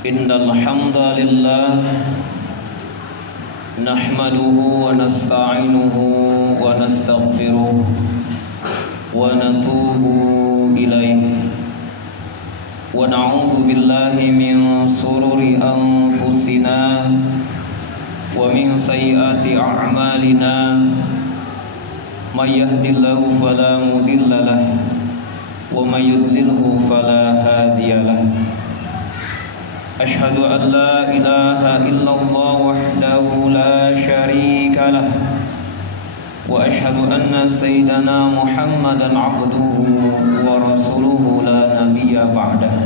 Innal hamdalillah nahmaduhu wa nasta'inuhu wa nastaghfiruh wa natubu ilaih wa na'udzu billahi min sururi anfusina wa min sayyiati a'malina may yahdihillahu fala mudilla lahu wa may yudlilhu fala hadiyalah. Asyhadu an la ilaha illallah wahdahu la syarika lah wa asyhadu anna sayyidana Muhammadan abduhu wa rasuluhu la nabiyya ba'dah.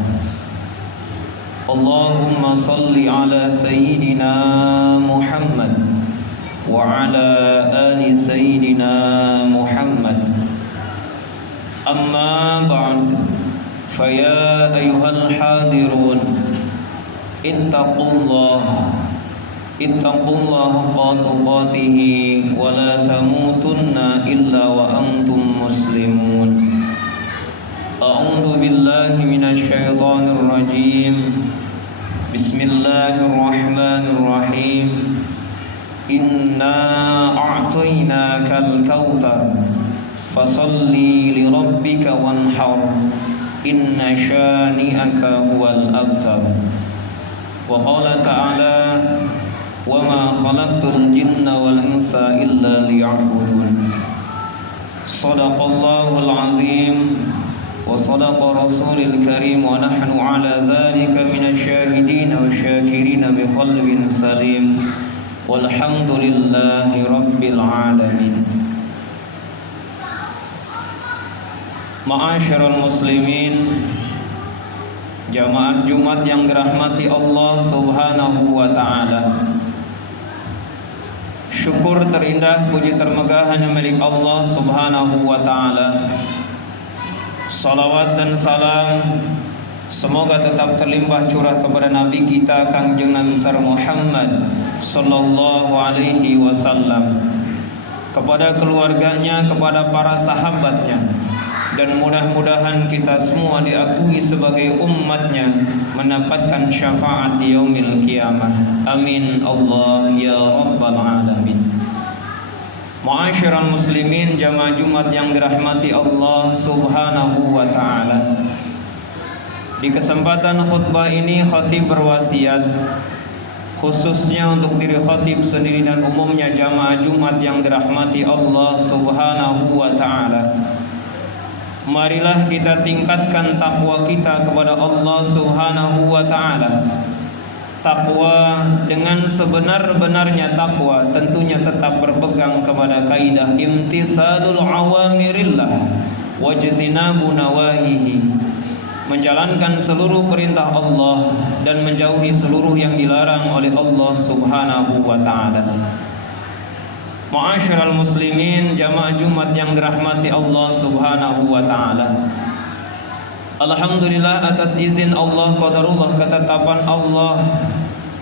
Allahumma salli ala sayyidina Muhammad wa ala ali sayyidina Muhammad. Amma ba'd, faya ayyuhal hadirun ittaqullah haqqa tuqatih wa la tamutunna illa wa antum muslimun. A'udzu billahi minasy syaithanir rajim. Bismillahirrahmanirrahim. Inna a'tainakal kautsar fasalli li rabbika wanhar inna syani'aka huwal abtar. Wa qala ta'ala wa ma khalaqtul jinna wal insa illa liya'budun. Shadaqallahul azim wa sadaqa rasulil karim wa nahnu ala dhalika minasyahidin wa syakirin bi qalbin salim walhamdulillahi rabbil alamin. Ma'asyiral muslimin, jamaah Jumat yang dirahmati Allah Subhanahu wa ta'ala. Syukur terindah, puji termegah hanya milik Allah Subhanahu wa ta'ala. Salawat dan salam semoga tetap terlimpah curah kepada Nabi kita Kangjeng Nabi besar Muhammad sallallahu alaihi wasallam, kepada keluarganya, kepada para sahabatnya, dan mudah-mudahan kita semua diakui sebagai umatnya mendapatkan syafaat di yaumil qiyamah. Amin Allah ya rabbal alamin. Ma'asyiral muslimin, jamaah Jumat yang dirahmati Allah Subhanahu wa ta'ala. Di kesempatan khutbah ini khatib berwasiat khususnya untuk diri khatib sendiri dan umumnya jamaah Jumat yang dirahmati Allah Subhanahu wa ta'ala. Marilah kita tingkatkan takwa kita kepada Allah Subhanahu wa ta'ala. Takwa dengan sebenar-benarnya takwa tentunya tetap berpegang kepada kaidah imtithalul awamirillah wajtinabu nawahihi, menjalankan seluruh perintah Allah dan menjauhi seluruh yang dilarang oleh Allah Subhanahu wa ta'ala. Ma'asyiral muslimin, jamaah Jumat yang dirahmati Allah Subhanahu wa ta'ala. Alhamdulillah atas izin Allah, qadarullah, ketetapan Allah,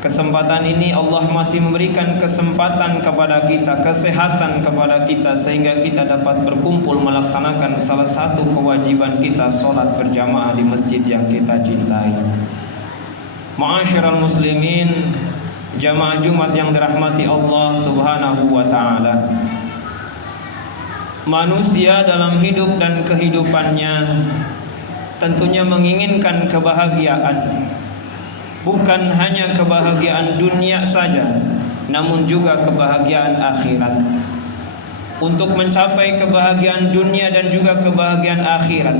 kesempatan ini Allah masih memberikan kesempatan kepada kita, kesehatan kepada kita, sehingga kita dapat berkumpul melaksanakan salah satu kewajiban kita, sholat berjamaah di masjid yang kita cintai. Ma'asyiral muslimin, jamaah Jumat yang dirahmati Allah Subhanahu wa ta'ala. Manusia dalam hidup dan kehidupannya tentunya menginginkan kebahagiaan, bukan hanya kebahagiaan dunia saja, namun juga kebahagiaan akhirat. Untuk mencapai kebahagiaan dunia dan juga kebahagiaan akhirat,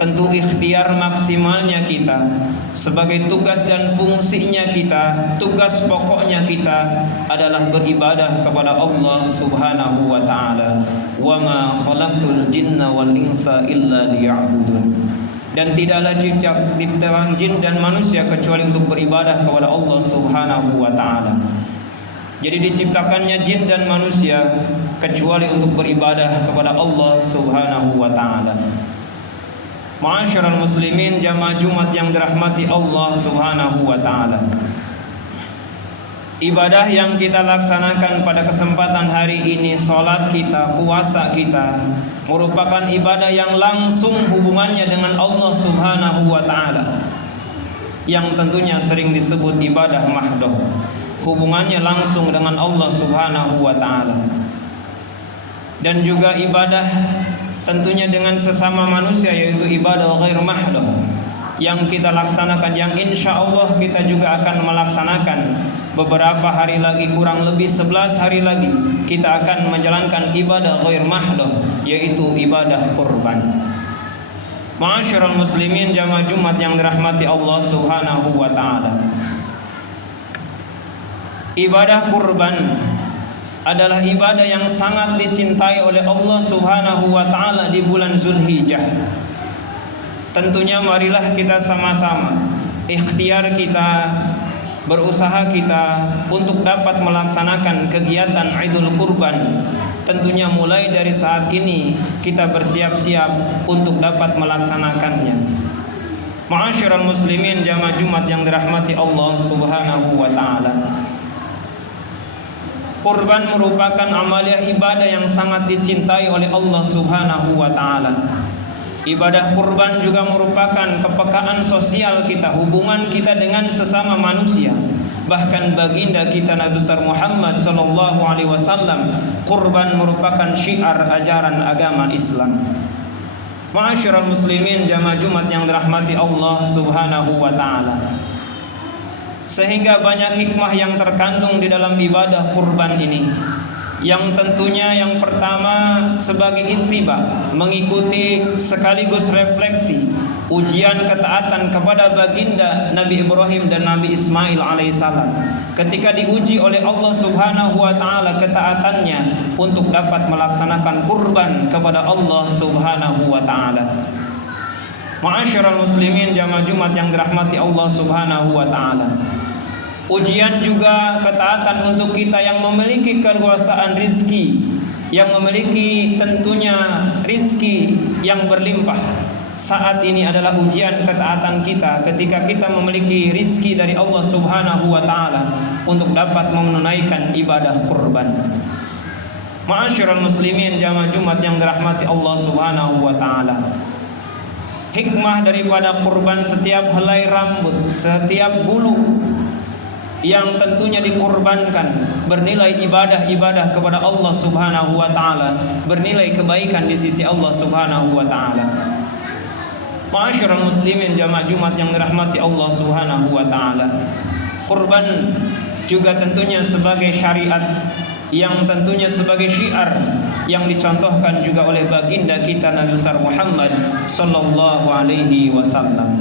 tentu ikhtiar maksimalnya kita, sebagai tugas dan fungsinya kita, tugas pokoknya kita adalah beribadah kepada Allah Subhanahu wa ta'ala. Wa ma khalaqtul jinna wal insa illa liya'budun. Dan tidaklah diciptakan jin dan manusia kecuali untuk beribadah kepada Allah Subhanahu wa ta'ala. Jadi diciptakannya jin dan manusia kecuali untuk beribadah kepada Allah Subhanahu wa ta'ala. Ma'asyiral muslimin, jamaah Jumat yang dirahmati Allah Subhanahu wa ta'ala. Ibadah yang kita laksanakan pada kesempatan hari ini, salat kita, puasa kita, merupakan ibadah yang langsung hubungannya dengan Allah Subhanahu wa ta'ala. yang tentunya sering disebut ibadah mahdoh. Hubungannya langsung dengan Allah Subhanahu wa taala. Dan juga ibadah tentunya dengan sesama manusia, yaitu ibadah ghair mahdoh yang kita laksanakan, yang insya Allah kita juga akan melaksanakan beberapa hari lagi, kurang lebih 11 hari lagi kita akan menjalankan ibadah ghair mahdoh, yaitu ibadah kurban. Ma'asyiral muslimin jamaah Jumat yang dirahmati Allah Subhanahu wa taala, ibadah kurban adalah ibadah yang sangat dicintai oleh Allah Subhanahu wa taala di bulan Zulhijjah. Tentunya marilah kita sama-sama ikhtiar kita, berusaha kita untuk dapat melaksanakan kegiatan Idul Kurban. Tentunya mulai dari saat ini kita bersiap-siap untuk dapat melaksanakannya. Ma'asyiral muslimin jamaah Jumat yang dirahmati Allah Subhanahu wa taala, kurban merupakan amalia ibadah yang sangat dicintai oleh Allah Subhanahu wa taala. Ibadah kurban juga merupakan kepekaan sosial kita, hubungan kita dengan sesama manusia. Bahkan baginda kita Nabi besar Muhammad sallallahu alaihi wasallam, kurban merupakan syiar ajaran agama Islam. Ma'asyiral muslimin jamaah Jumat yang dirahmati Allah Subhanahu wa taala, sehingga banyak hikmah yang terkandung di dalam ibadah kurban ini. Yang tentunya yang pertama sebagai ittiba, mengikuti sekaligus refleksi ujian ketaatan kepada baginda Nabi Ibrahim dan Nabi Ismail alaihissalam ketika diuji oleh Allah Subhanahu wa taala ketaatannya untuk dapat melaksanakan kurban kepada Allah Subhanahu wa taala. Ma'asyiral muslimin jamaah Jumat yang dirahmati Allah Subhanahu wa taala, ujian juga ketaatan untuk kita yang memiliki kekuasaan rizki, yang memiliki tentunya rizki yang berlimpah. Saat ini adalah ujian ketaatan kita ketika kita memiliki rizki dari Allah Subhanahu wa ta'ala untuk dapat menunaikan ibadah kurban. Ma'asyiral muslimin jamaah Jumat yang dirahmati Allah Subhanahu wa ta'ala, hikmah daripada kurban, setiap helai rambut, setiap bulu yang tentunya dikurbankan bernilai ibadah-ibadah kepada Allah Subhanahu wa taala, bernilai kebaikan di sisi Allah Subhanahu wa taala. Ma'asyiral muslimin jamaah Jumat yang dirahmati Allah Subhanahu wa taala, kurban juga tentunya sebagai syariat, yang tentunya sebagai syiar yang dicontohkan juga oleh baginda kita Nabi besar Muhammad sallallahu alaihi wasallam.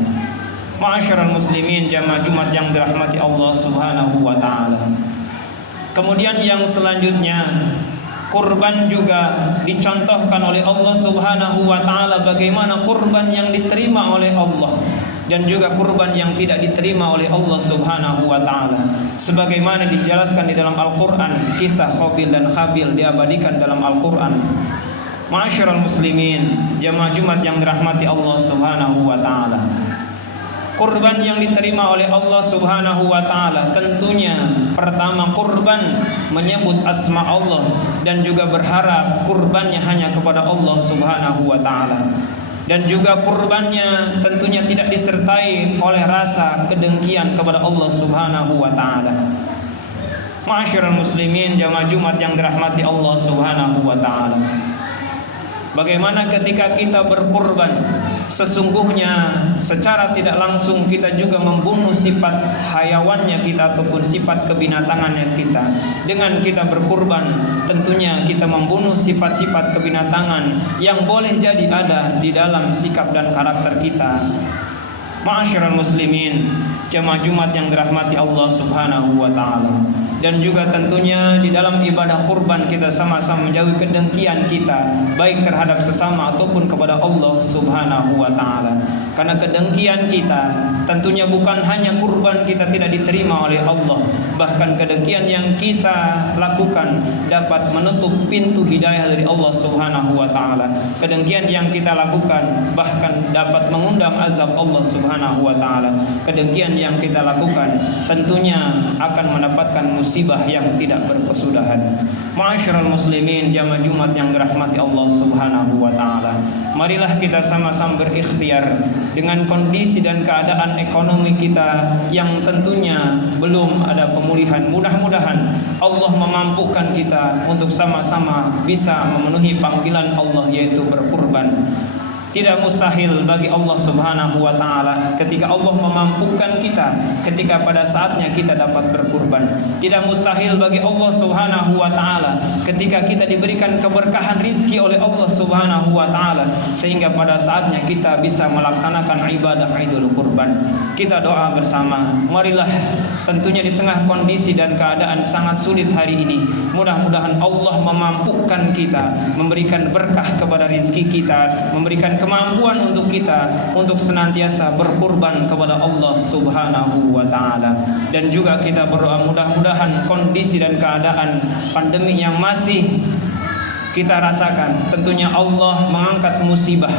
Ma'asyiral muslimin jamaah Jumat yang dirahmati Allah Subhanahu wa taala. Kemudian yang selanjutnya, kurban juga dicontohkan oleh Allah Subhanahu wa taala bagaimana kurban yang diterima oleh Allah dan juga kurban yang tidak diterima oleh Allah Subhanahu wa taala. Sebagaimana dijelaskan di dalam Al-Qur'an, kisah Qabil dan Habil diabadikan dalam Al-Qur'an. Ma'asyiral muslimin jamaah Jumat yang dirahmati Allah Subhanahu wa taala, kurban yang diterima oleh Allah Subhanahu wa taala tentunya pertama kurban menyebut asma Allah dan juga berharap kurbannya hanya kepada Allah Subhanahu wa taala, dan juga kurbannya tentunya tidak disertai oleh rasa kedengkian kepada Allah Subhanahu wa taala. Ma'asyiral muslimin jamaah Jumat yang dirahmati Allah Subhanahu wa taala, bagaimana ketika kita berkurban, sesungguhnya secara tidak langsung kita juga membunuh sifat hayawannya kita ataupun sifat kebinatangannya kita. Dengan kita berkurban, tentunya kita membunuh sifat-sifat kebinatangan yang boleh jadi ada di dalam sikap dan karakter kita. Ma'asyiral muslimin jamaah Jumat yang dirahmati Allah Subhanahu wa taala, dan juga tentunya di dalam ibadah kurban kita sama-sama menjauhi kedengkian kita baik terhadap sesama ataupun kepada Allah Subhanahu wa taala. Karena kedengkian kita tentunya bukan hanya kurban kita tidak diterima oleh Allah, bahkan kedengkian yang kita lakukan dapat menutup pintu hidayah dari Allah Subhanahu wa taala. Kedengkian yang kita lakukan bahkan dapat mengundang azab Allah Subhanahu wa taala. Kedengkian yang kita lakukan tentunya akan mendapatkan musibah musibah yang tidak berkesudahan. Ma'asyiral muslimin, jamaah Jumat yang dirahmati Allah Subhanahu wa taala. Marilah kita sama-sama berikhtiar dengan kondisi dan keadaan ekonomi kita yang tentunya belum ada pemulihan. Mudah-mudahan Allah memampukan kita untuk sama-sama bisa memenuhi panggilan Allah, yaitu berkurban. Tidak mustahil bagi Allah Subhanahu wa taala ketika Allah memampukan kita, ketika pada saatnya kita dapat berkurban. Tidak mustahil bagi Allah Subhanahu wa taala ketika kita diberikan keberkahan rizki oleh Allah Subhanahu wa taala sehingga pada saatnya kita bisa melaksanakan ibadah Idul Kurban. Kita doa bersama. Marilah tentunya di tengah kondisi dan keadaan sangat sulit hari ini, mudah-mudahan Allah memampukan kita, memberikan berkah kepada rizki kita, memberikan kemampuan untuk kita untuk senantiasa berkurban kepada Allah Subhanahu wa taala. Dan juga kita berdoa mudah-mudahan kondisi dan keadaan pandemi yang masih kita rasakan, tentunya Allah mengangkat musibah,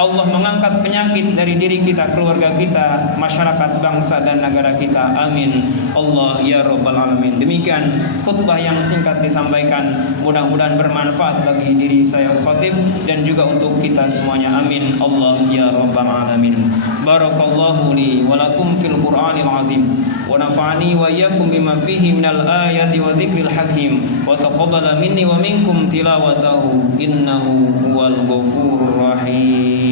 Allah mengangkat penyakit dari diri kita, keluarga kita, masyarakat, bangsa dan negara kita. Amin. Allah ya rabbal alamin. Demikian khutbah yang singkat disampaikan, mudah-mudahan bermanfaat bagi diri saya khatib dan juga untuk kita semuanya. Amin. Allah ya rabbal alamin. Barakallahu li wa lakum fil Qur'anil azim wa nafa'ani wa iyyakum bima fihi minal ayati wa dzikril hakim wa taqabbala minni wa minkum tilawat innahu huwal ghafurur rahim.